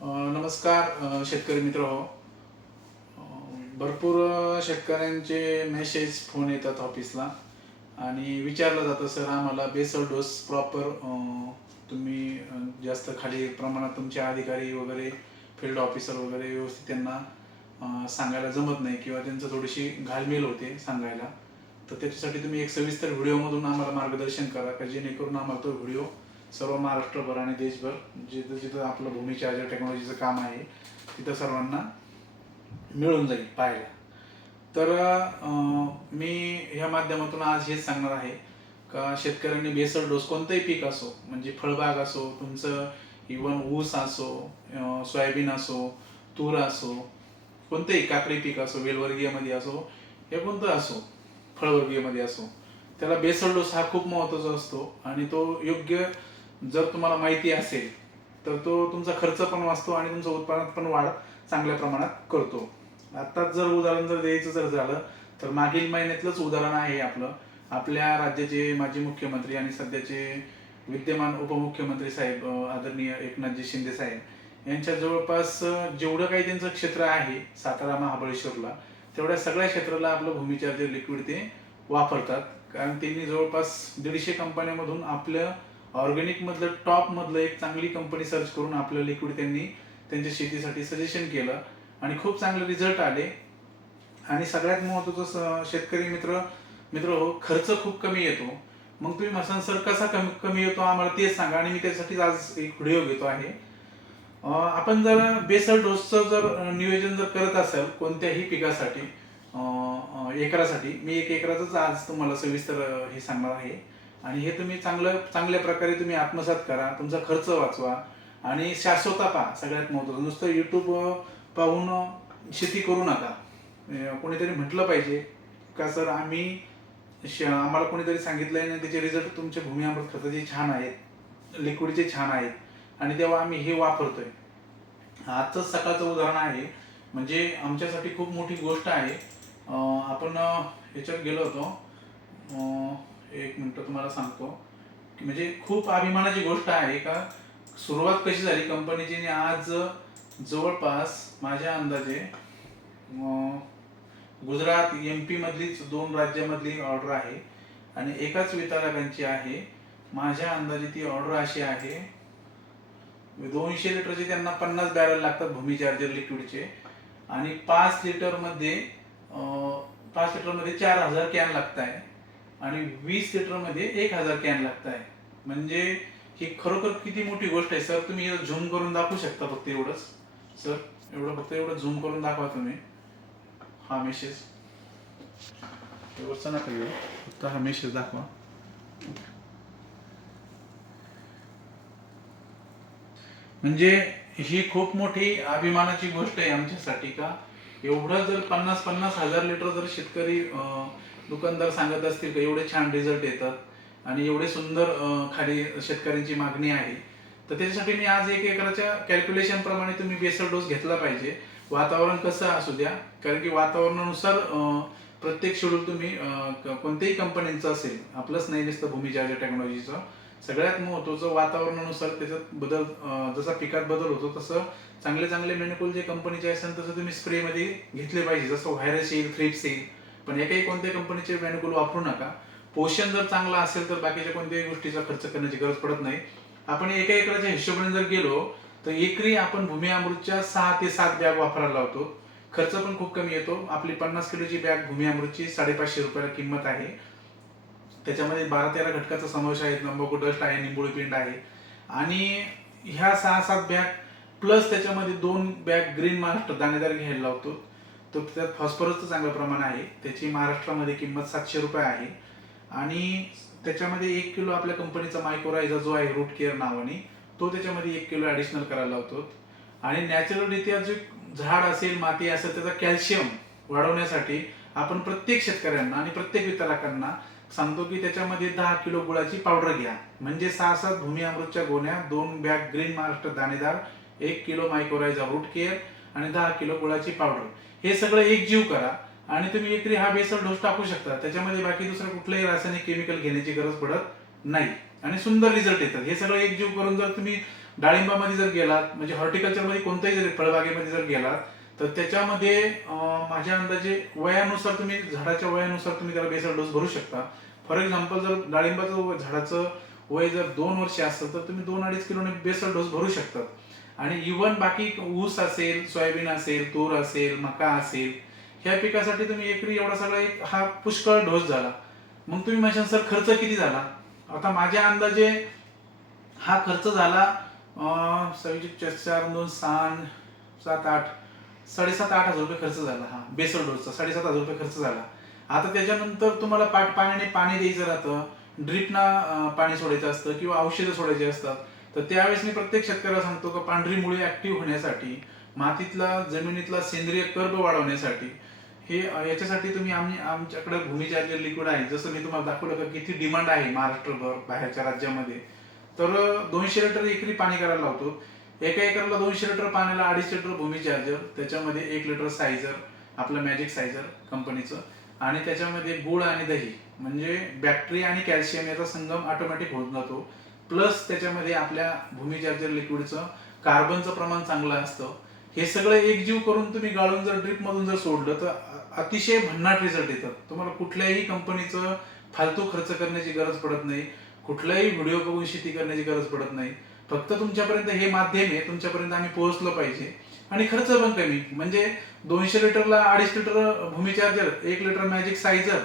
नमस्कार शेतकरी मित्र हो. भरपूर शेतकऱ्यांचे मेसेज फोन येतात ऑफिसला आणि विचारलं जातं सर आम्हाला बेसल डोस प्रॉपर तुम्ही जास्त खाली प्रमाणात तुमचे अधिकारी वगैरे फील्ड ऑफिसर वगैरे व्यवस्थित त्यांना सांगायला जमत नाही किंवा त्यांचं थोडीशी घालमेल होते सांगायला. तर त्याच्यासाठी तुम्ही एक सविस्तर व्हिडिओमधून आम्हाला मार्गदर्शन करा का जेणेकरून आम्हाला तो व्हिडिओ सर्व महाराष्ट्रभर आणि देशभर जिथं जिथं आपलं भूमी चार्जर टेक्नॉलॉजीचं काम आहे तिथं सर्वांना मिळून जाईल पाहायला. तर मी ह्या माध्यमातून आज हेच सांगणार आहे का शेतकऱ्यांनी बेसल डोस कोणतंही पीक असो म्हणजे फळबाग असो तुमचं इवन ऊस असो सोयाबीन असो तूर असो कोणतंही काकडी पीक असो वेलवर्गीयमध्ये असो हे कोणतं असो फळवर्गीयमध्ये असो त्याला बेसल डोस हा खूप महत्त्वाचा असतो आणि तो योग्य जर तुम्हाला माहिती असेल तर तो तुमचा खर्च पण वाचतो आणि तुमचं उत्पादनात पण वाढ चांगल्या प्रमाणात करतो. आत्ताच जर उदाहरण जर द्यायचं जर झालं तर मागील महिन्यातलंच उदाहरण आहे आपलं. आपल्या राज्याचे माजी मुख्यमंत्री आणि सध्याचे विद्यमान उपमुख्यमंत्री साहेब आदरणीय एकनाथजी शिंदे साहेब यांच्या जवळपास जेवढं काही त्यांचं क्षेत्र आहे सातारा महाबळेश्वरला तेवढ्या सगळ्या क्षेत्राला आपलं भूमी चार्जर लिक्विड ते वापरतात. कारण त्यांनी जवळपास 150 कंपन्यांमधून आपलं ऑर्गॅनिक मधलं टॉप मधलं एक चांगली कंपनी सर्च करून आपलं लिक्विड त्यांनी त्यांच्या शेतीसाठी सजेशन केलं आणि खूप चांगले रिझल्ट आले. आणि सगळ्यात महत्त्वाचं शेतकरी मित्र मित्र हो खर्च खूप कमी येतो. मग तुम्ही म्हणाल सर कसा कमी कमी येतो आम्हाला तेच सांगा आणि मी त्यासाठी आज एक व्हिडिओ घेतो आहे. आपण जर बेसल डोसचं जर नियोजन जर करत असाल कोणत्याही पिकासाठी एकरासाठी मी एक एकराचंच आज तुम्हाला सविस्तर हे सांगणार आहे आणि हे तुम्ही चांगल्या प्रकारे तुम्ही आत्मसात करा तुमचा खर्च वाचवा आणि शाश्वता पहा. सगळ्यात महत्त्वाचं नुसतं यूट्यूब पाहून शेती करू नका. कोणीतरी म्हटलं पाहिजे का सर आम्हाला कोणीतरी सांगितलंय आणि त्याचे रिझल्ट तुमच्या भूमी अमृत खताचे छान आहेत लिक्विडचे छान आहेत आणि तेव्हा आम्ही हे वापरतोय. आजच सकाळचं उदाहरण आहे म्हणजे आमच्यासाठी खूप मोठी गोष्ट आहे. आपण ह्याच्यात गेलो होतो. एक मिनिट तुम्हाला सांगतो की म्हणजे खूप अभिमानाची गोष्ट आहे का सुरुवात कशी झाली कंपनीची आणि आज जवळपास माझ्या अंदाजे गुजरात MP मधलीच 2 राज्यामधली ऑर्डर आहे आणि एकाच वितरकांची आहे. माझ्या अंदाजे ती ऑर्डर अशी आहे 200 लिटरचे त्यांना 50 बॅरल लागतात भूमी चार्जर लिक्विडचे आणि 5 लिटरमध्ये 4000 कॅन लागत आहे आणि 20 लिटरमध्ये 1000 कॅन लागत आहे. म्हणजे ही खरोखर किती मोठी गोष्ट आहे. सर तुम्ही झूम करून दाखवू शकता फक्त एवढंच. सर फक्त एवढं झूम करून दाखवा तुम्ही हा मेसेज एवढंच नका घेऊ फक्त हा मेसेज दाखवा. म्हणजे ही खूप मोठी अभिमानाची गोष्ट आहे आमच्यासाठी का एवढं जर 50-50 हजार लिटर जर शेतकरी दुकानदार सांगत असतील का एवढे छान रिझल्ट येतात आणि एवढे सुंदर खाली शेतकऱ्यांची मागणी आहे तर त्याच्यासाठी मी आज एक एकराच्या कॅल्क्युलेशन प्रमाणे तुम्ही बेसल डोस घेतला पाहिजे. वातावरण कसं असू द्या कारण की वातावरणानुसार प्रत्येक शेड्यूल तुम्ही कोणत्याही कंपनीचं असेल आपलंच नाही नुसतं भूमी चार्जर टेक्नॉलॉजीचं सगळ्यात महत्त्वाचं वातावरणानुसार त्याच्यात बदल जसा पिकात बदल होतो तसं चांगले मेनिकल जे कंपनीचे असेल तसं तुम्ही स्प्रेमध्ये घेतले पाहिजे. जसं व्हायरस येईल थ्रिप्स येईल पण एकही कोणत्या कंपनीचे मेनिकल वापरू नका. पोषण जर चांगलं असेल तर बाकीच्या कोणत्याही गोष्टीचा खर्च करण्याची गरज पडत नाही. आपण एका एकराच्या हिशोबाने जर गेलो तर एकरी आपण भूमी अमृतच्या 6 ते 7 बॅग वापरायला लावतो. खर्च पण खूप कमी येतो. आपली 50 किलोची बॅग भूमी अमृतची 550 रुपयाला किंमत आहे. त्याच्यामध्ये 12-13 घटकाचा समावेश आहे. तंबाखू डस्ट आहे निंबोळी पिंड आहे आणि ह्या 6-7 बॅग प्लस त्याच्यामध्ये 2 बॅग ग्रीन महाराष्ट्र दाणेदार घ्यायला लावतो. तर त्यात फॉस्फरसचं चांगलं प्रमाण आहे. त्याची महाराष्ट्रामध्ये किंमत 700 रुपये आहे आणि त्याच्यामध्ये 1 किलो आपल्या कंपनीचा मायक्रोरायझा जो आहे रूट केअर नावाने तो त्याच्यामध्ये 1 किलो ॲडिशनल करायला लावतो. आणि नॅचरलरित्या जे झाड असेल माती असेल त्याचा कॅल्शियम वाढवण्यासाठी आपण प्रत्येक शेतकऱ्यांना आणि प्रत्येक वितरकांना सांगतो की त्याच्यामध्ये 10 किलो गुळाची पावडर घ्या. म्हणजे 6-7 भूमी अमृतच्या गोण्या 2 बॅग ग्रीन महाराष्ट्र दाणेदार 1 किलो मायक्रोरायझा रूट केअर आणि 10 किलो गुळाची पावडर हे सगळं एकजीव करा आणि तुम्ही एकरी हा बेसल डोस टाकू शकता. त्याच्यामध्ये बाकी दुसरं कुठलंही रासायनिक केमिकल घेण्याची गरज पडत नाही आणि सुंदर रिझल्ट येतात. हे सगळं एकजीव करून जर तुम्ही डाळिंबामध्ये जर गेलात, म्हणजे हॉर्टिकल्चरमध्ये कोणत्याही जरी फळबागेमध्ये जर गेलात, तर त्याच्यामध्ये माझ्या अंदाजे वयानुसार तुम्ही, झाडाच्या वयानुसार तुम्ही त्याला बेसल डोस भरू शकता. फॉर एक्झाम्पल, जर डाळिंबाचं झाडाचं वय जर 2 वर्ष असेल तर तुम्ही 2-2.5 किलोने बेसल डोस भरू शकतात. आणि इव्हन बाकी ऊस असेल, सोयाबीन असेल, तूर असेल, मका असेल, ह्या पिकासाठी तुम्ही एकरी एवढा सगळा हा पुष्कळ डोस झाला. मग तुम्ही म्हणशाल सर खर्च किती झाला? आता माझ्या अंदाजे हा खर्च झाला 4, 2, 6, 7, 8, 7,500 8,000 रुपये खर्च झाला. हा बेसल डोसचा 7,500 रुपये खर्च झाला. आता त्याच्यानंतर तुम्हाला पाण्याने पाणी द्यायचं राहतं, ड्रीपना पाणी सोडायचं असतं किंवा औषधं सोडायची असतात. तर त्यावेळेस मी प्रत्येक शेतकऱ्याला सांगतो की पांढरी मुळे ऍक्टिव्ह होण्यासाठी, मातीतला जमिनीतला सेंद्रिय कर्ब वाढवण्यासाठी, हे याच्यासाठी तुम्ही आमच्याकडे भूमी चार्जर लिक्विड आहे. जसं मी तुम्हाला दाखवलं का किती डिमांड आहे महाराष्ट्रभर, बाहेरच्या राज्यामध्ये. तर 200 लिटर एकरी पाणी करायला लावतो. एका एकरला 200 लिटर पाण्याला 2.5 लिटर भूमी चार्जर, त्याच्यामध्ये 1 लिटर सायझर, आपलं मॅजिक सायझर कंपनीचं, आणि त्याच्यामध्ये गुळ आणि दही, म्हणजे बॅक्टेरिया आणि कॅल्शियम याचा संगम ऑटोमॅटिक होऊन जातो. प्लस त्याच्यामध्ये आपल्या भूमी चार्जर लिक्विडचं कार्बनचं प्रमाण चांगलं असतं. हे सगळं एकजीव करून तुम्ही गाळून जर ड्रिप मधून जर सोडलं तर अतिशय भन्नाट रिझल्ट येतात. तुम्हाला कुठल्याही कंपनीचं फालतू खर्च करण्याची गरज पडत नाही, कुठलाही व्हिडिओ बघून शेती करण्याची गरज पडत नाही. फक्त तुमच्यापर्यंत हे माध्यम आहे, तुमच्यापर्यंत आम्ही पोहोचलं पाहिजे. आणि खर्च पण कमी, म्हणजे 200 लिटरला 2.5 लिटर भूमी चार्जर, 1 लिटर मॅजिक सायझर,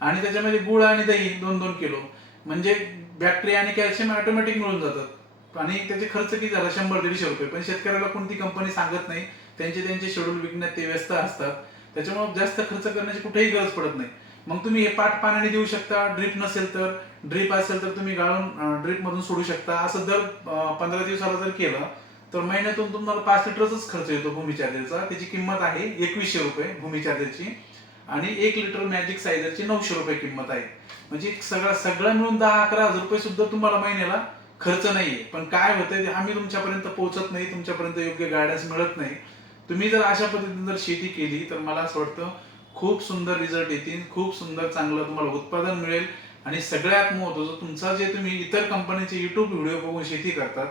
आणि त्याच्यामध्ये गुळ आणि दही 2-2 किलो, म्हणजे बॅक्टेरिया आणि कॅल्शियम ऑटोमॅटिक मिळून जातात. आणि त्याचे खर्च किती झाला? 100-150 रुपये. पण शेतकऱ्याला कोणती कंपनी सांगत नाही, त्यांचे शेड्यूल विकण्यात ते व्यस्त असतात. त्याच्यामुळे जास्त खर्च करण्याची कुठेही गरज पडत नाही. मग तुम्ही हे पाण्याने देऊ शकता. ड्रीप नसेल तर, ड्रीप असेल तर तुम्ही गाळून ड्रीप मधून सोडू शकता. असं दर 15 दिवसाला जर केलं तर महिन्यातून तुम्हाला 5 लिटरचाच खर्च येतो भूमी चार्जरचा. त्याची किंमत आहे 2100 रुपये भूमी चार्जरची, आणि 1 लिटर मॅजिक सायझरची 900 रुपये किंमत आहे. म्हणजे सगळं मिळून 10-11 हजार रुपये सुद्धा तुम्हाला महिन्याला खर्च नाहीये. पण काय होतंय, आम्ही तुमच्यापर्यंत पोहोचत नाही, तुमच्यापर्यंत योग्य गायडन्स मिळत नाही. तुम्ही जर अशा पद्धतीने जर शेती केली तर मला असं वाटतं खूप सुंदर रिझल्ट येतील, खूप सुंदर चांगलं तुम्हाला उत्पादन मिळेल. आणि सगळ्यात महत्त्वाचं, तुमचा जे तुम्ही इतर कंपनीचे युट्यूब व्हिडिओ बघून शेती करतात,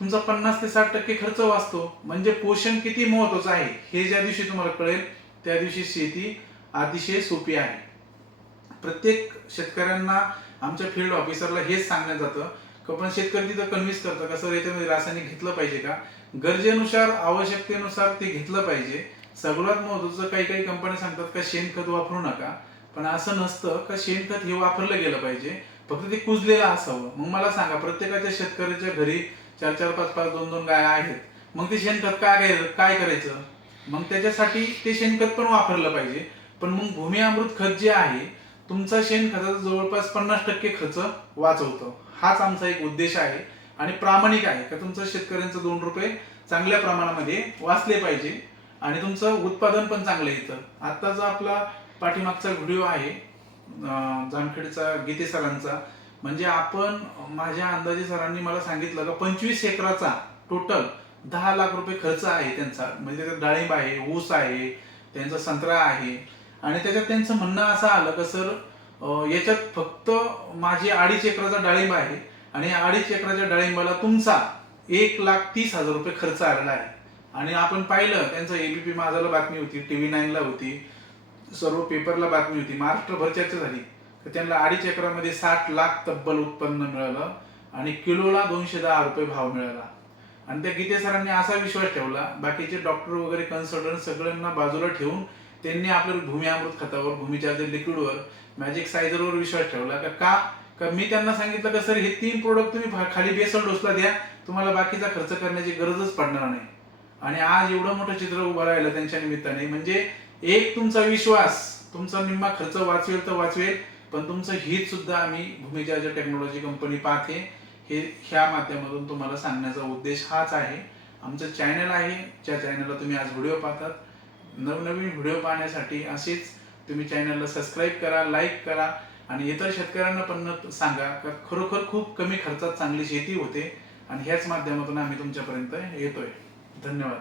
तुमचा 50 ते 60% खर्च वाचतो. म्हणजे पोषण किती महत्वाचं आहे हे ज्या दिवशी तुम्हाला कळेल त्या दिवशी शेती अतिशय सोपी आहे. प्रत्येक शेतकऱ्यांना, आमच्या फील्ड ऑफिसरला हेच सांगण्यात जातं की पण शेतकरी तिथं कन्व्हिन्स करतं का सर याच्यामध्ये रासायनिक घेतलं पाहिजे का? गरजेनुसार, आवश्यकतेनुसार ते घेतलं पाहिजे. सगळ्यात महत्वाचं, काही काही कंपन्या सांगतात का शेणखत वापरू नका, पण असं नसतं का शेणखत हे वापरलं गेलं पाहिजे, फक्त ते कुजलेलं असावं. मग मला सांगा, प्रत्येकाच्या शेतकऱ्याच्या घरी 4-4, 5-5, 2-2 गाय आहेत, मग ते शेणखत काय करायचं? मग त्याच्यासाठी ते शेणखत पण वापरलं पाहिजे. पण मग भूमी अमृत खत जे आहे, तुमचा शेणखताचा जवळपास 50% खर्च वाचवतो. हाच आमचा एक उद्देश आहे आणि प्रामाणिक आहे का तुमचं शेतकऱ्यांचं 2 रुपये चांगल्या प्रमाणामध्ये वाचले पाहिजे आणि तुमचं उत्पादन पण चांगलं येतं. आत्ताचा आपला पाठीमागचा व्हिडिओ आहे जामखेडचा गीते सरांचा, म्हणजे आपण, माझ्या अंदाजे सरांनी मला सांगितलं का 25 एकराचा टोटल 10 लाख रुपये खर्च आहे त्यांचा. म्हणजे त्याच्यात डाळिंब आहे, ऊस आहे, त्यांचा संत्रा आहे. आणि त्याच्यात त्यांचं म्हणणं असं आलं का सर याच्यात फक्त माझी 2.5 एकराचा डाळिंब आहे आणि 2.5 एकराच्या डाळिंबाला तुमचा 1,30,000 रुपये खर्च आलेला आहे. आणि आपण पाहिलं त्यांचं एबीपी माझाला बातमी होती, TV9 ला होती, सर्व पेपरला बातमी होती, महाराष्ट्रभर चर्चा झाली. तर त्यांना 2.5 एकरामध्ये 60 लाख तब्बल उत्पन्न मिळालं आणि किलोला 210 रुपये भाव मिळाला. आणि त्या गीते सरांनी असा विश्वास ठेवला, बाकीचे डॉक्टर वगैरे कन्सल्टंट सगळ्यांना बाजूला ठेवून त्यांनी आपल्या भूमी अमृत खतावर, भूमी चार्जर लिक्विडवर, मॅजिक सायझरवर विश्वास ठेवला. का मी त्यांना सांगितलं का सर हे 3 प्रोडक्ट तुम्ही खाली बेसल डोसला द्या, तुम्हाला बाकीचा खर्च करण्याची गरजच पडणार नाही. आणि आज एवढं मोठं चित्र उभं राहिलं त्यांच्या निमित्ताने. म्हणजे एक तुमचा विश्वास तुमचा निम्मा खर्च वाचवेल तर वाचवेल, पण तुमचं हित सुद्धा आम्ही भूमी चार्जर टेक्नॉलॉजी कंपनी पाहते. हे ह्या माध्यमातून तुम्हाला सांगण्याचा उद्देश हाच आहे. आमचं चॅनल आहे, ज्या चॅनलला तुम्ही आज व्हिडिओ पाहतात. नवनवीन व्हिडिओ पाहण्यासाठी असेच तुम्ही चॅनलला सबस्क्राईब करा, लाईक करा आणि इतर शेतकऱ्यांना पण सांगा का खरोखर खूप कमी खर्चात चांगली शेती होते. आणि ह्याच माध्यमातून आम्ही तुमच्यापर्यंत येतोय. धन्यवाद.